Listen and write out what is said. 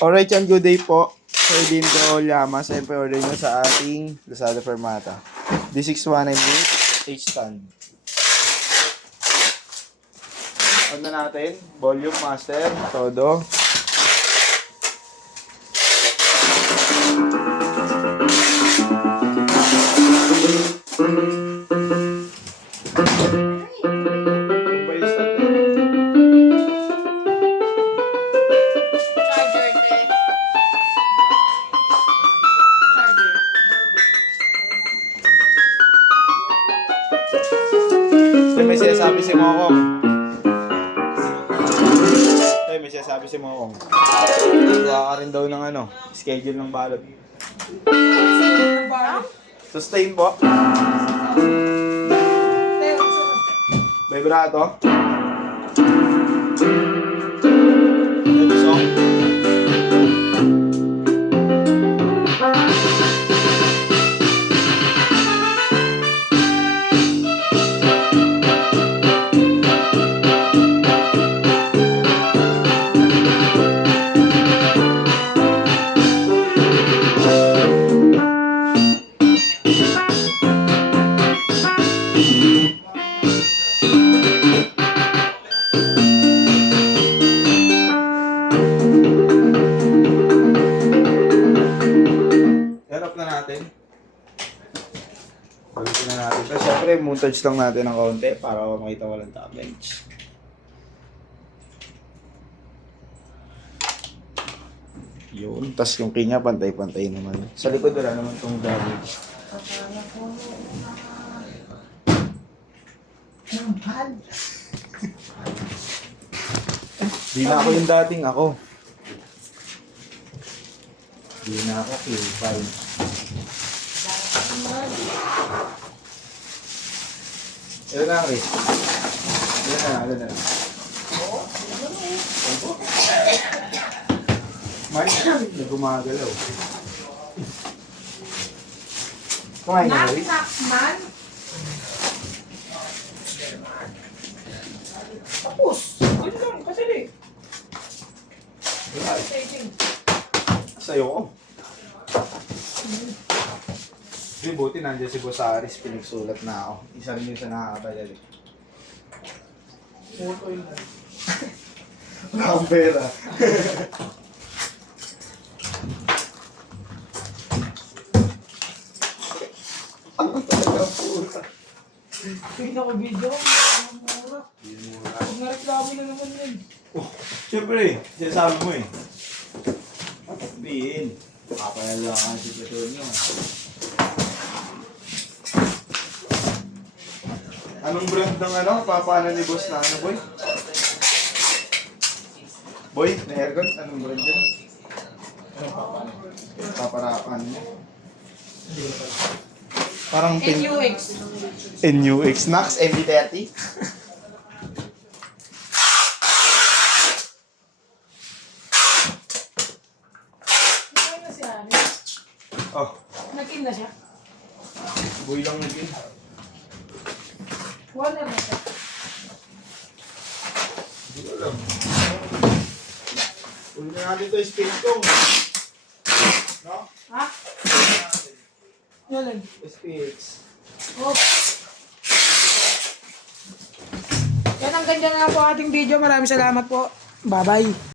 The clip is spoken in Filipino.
Alright yan, good day po. Sir Dindo Llama, siyempre order nyo sa ating Lazada Fermata. D6198 H-stand. On na natin, volume master, todo. May sinasabi si Mokong. May sinasabi si Mokong. Gawa ka rin daw ng schedule ng balot. Sustain po. Vibrato. Song. Erop na natin. Balikin na natin. Pero syempre, montage lang natin ng konti para makita walang damage. Yun. Tapos yung kanya, pantay-pantay naman. Sa likod wala naman itong damage. Di na ako yung dating ako. Di na ako Q5. Ilan na, Chris? Ilan na. Mike, nagumagalaw. Kumain na, Chris? Man? Tapos. Yun lang, kasali. Sa'yo ko. Hindi, buti nandiyan si Boss Aris, pinagsulat na ako. Isa rin yung sa nakakabalali. Photo yun. Wala akong pera. Ano talaga pura? Tingnan ko video. Mura. Pag nareklamo na naman yun. Oh, siyempre, sinasabi mo eh. Sabihin, kapayalangan si Petonio. Anong brand ng papaano ni boss na boy? Boy, na aircon, anong brand yun? Paparapan mo. Parang NUX. NUX, Nax, MD30. Nagin na siya. Oh, Nagin na siya. boy lang naging. Wala na siya. Hindi ko alam. Uli na natin ito yung space kong. No? Ha? Yan. Space. Oh. Yan ang ganda na po ating video. Maraming salamat po. Bye-bye.